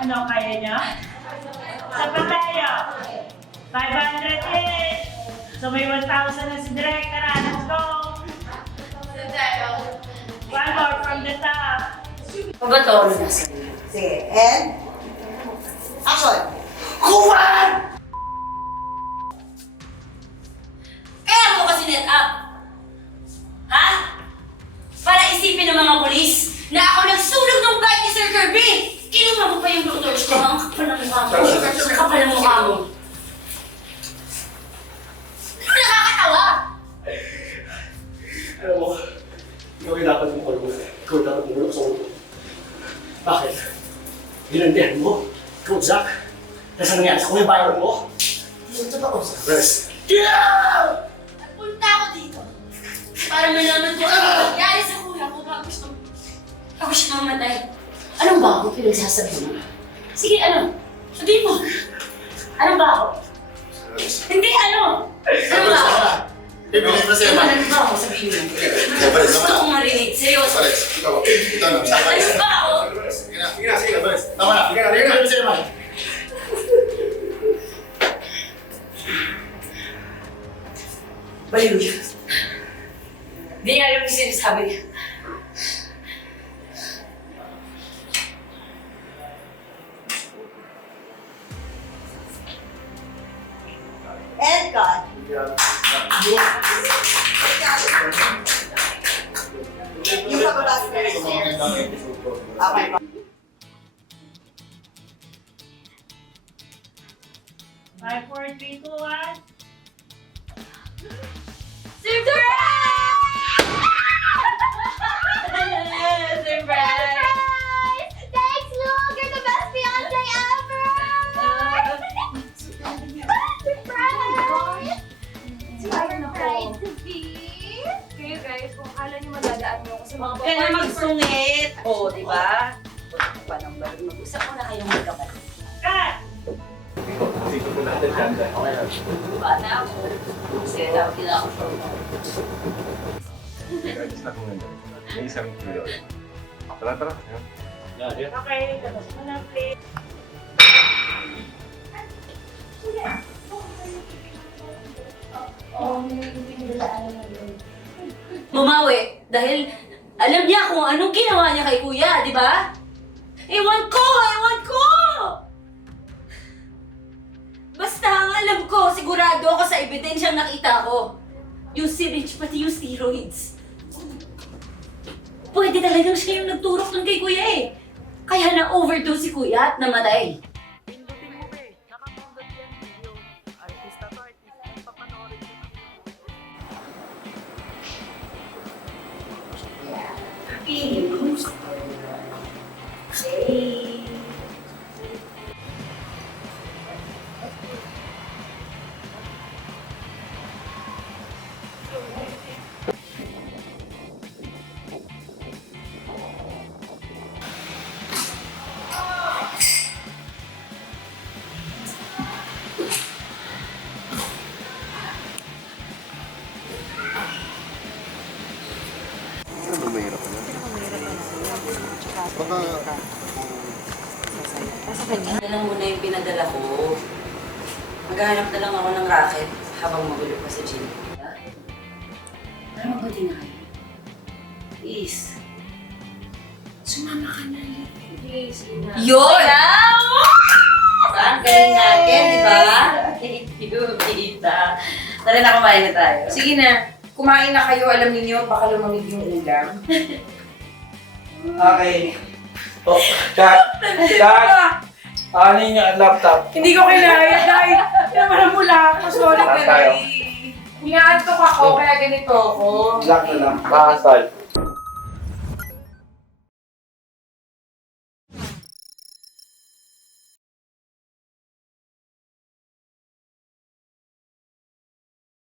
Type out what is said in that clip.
Ano, kaya niya? Sapat tayo. 500 each. So may 1,000 na si Direk. Tara, let's go. One more from the top. Pabatol. Sige, and action! Kuwan! Kaya mo kasi net up. Ha? Para isipin ng mga polis na ako nagsunog ng bike ni Sir Kirby. Kinuha mo pa yung doctors ko. Ang kapal ng mukha mo. Ang kapal ng mukha mo. Ano nakakatawa? Alam mo, ikaw yung dapat mong kulungan. Ikaw yung dapat mong kulungan sa ulo. Bakit? Ginandihan mo? Ikaw, Zach? Kasi nangyari sa kuya bayan mo? Hindi mo totoo, Zach. Rest. Yeah! Nagpunta ako dito para malaman ko ano nangyari sa kuya ko bago siya mamatay. Anong bago pinagsasabi mo? Sige, ano? Sabihin mo. Anong bago? Hindi, ano? Anong bago? Bibili mo siya, Anong bago? Sabihin mo. Gusto kong marinig. Seryoso. Ito na, sa Anong bago? Sige na, Baris. Tama na. Sige na, Ano sa'yo, man? Baliw yun. Hindi nga alam yung sinasabi niya. And cut. Yung sa baba stairs. Okay pa. 5, 4, 3, 2, 1. Surprise! Thanks, Luke! You're the best fiancé ever! Surprise! Surprise to be! Kayo guys, kung akala nyo madadaan mo ako sa mga Huwag ka na magsungit. Oo, di ba? Huwag pa nang balik. Mag-usap mo na kayong magkabalik. Cut! Dito po natin dyan. Okay lang. Bata ako. Kasi dapat kailangan ko. Guys, na kung nandun. May isang kilo. Tara, tara. Yan. Okay, tapos mo na, please. Bumawi dahil alam niya kung anong ginawa niya kay kuya, di ba? Ewan ko! Ewan ko! Basta ang alam ko, sigurado ako sa ebidensyang nakita ko. Yung syringe, pati yung steroids. Pwede talagang siya yung nagturok ng kay kuya eh. Kaya na-overdose si kuya at namatay. Feelings. Hey. Ano mahirap na? Baka... Ano lang muna yung pinadala ko. Maghahanap na lang ako ng racket habang magulo pa sa gym. Pero mabuti na kayo. Please. Sumama ka na. Please. Yun! Saan galing natin, di ba? Thank you, tita. Tara na, kumain na tayo. Sige na, kumain na kayo. Alam niyo baka lumamig yung ulam. Okay. Oh, Jack! Jack! Ano yung laptop? Hindi ko kinaya dahil naman mula ako. Sorry, Tayo. guys. Inaantok ako, kaya ganito ako. Black na lang. Mahasal.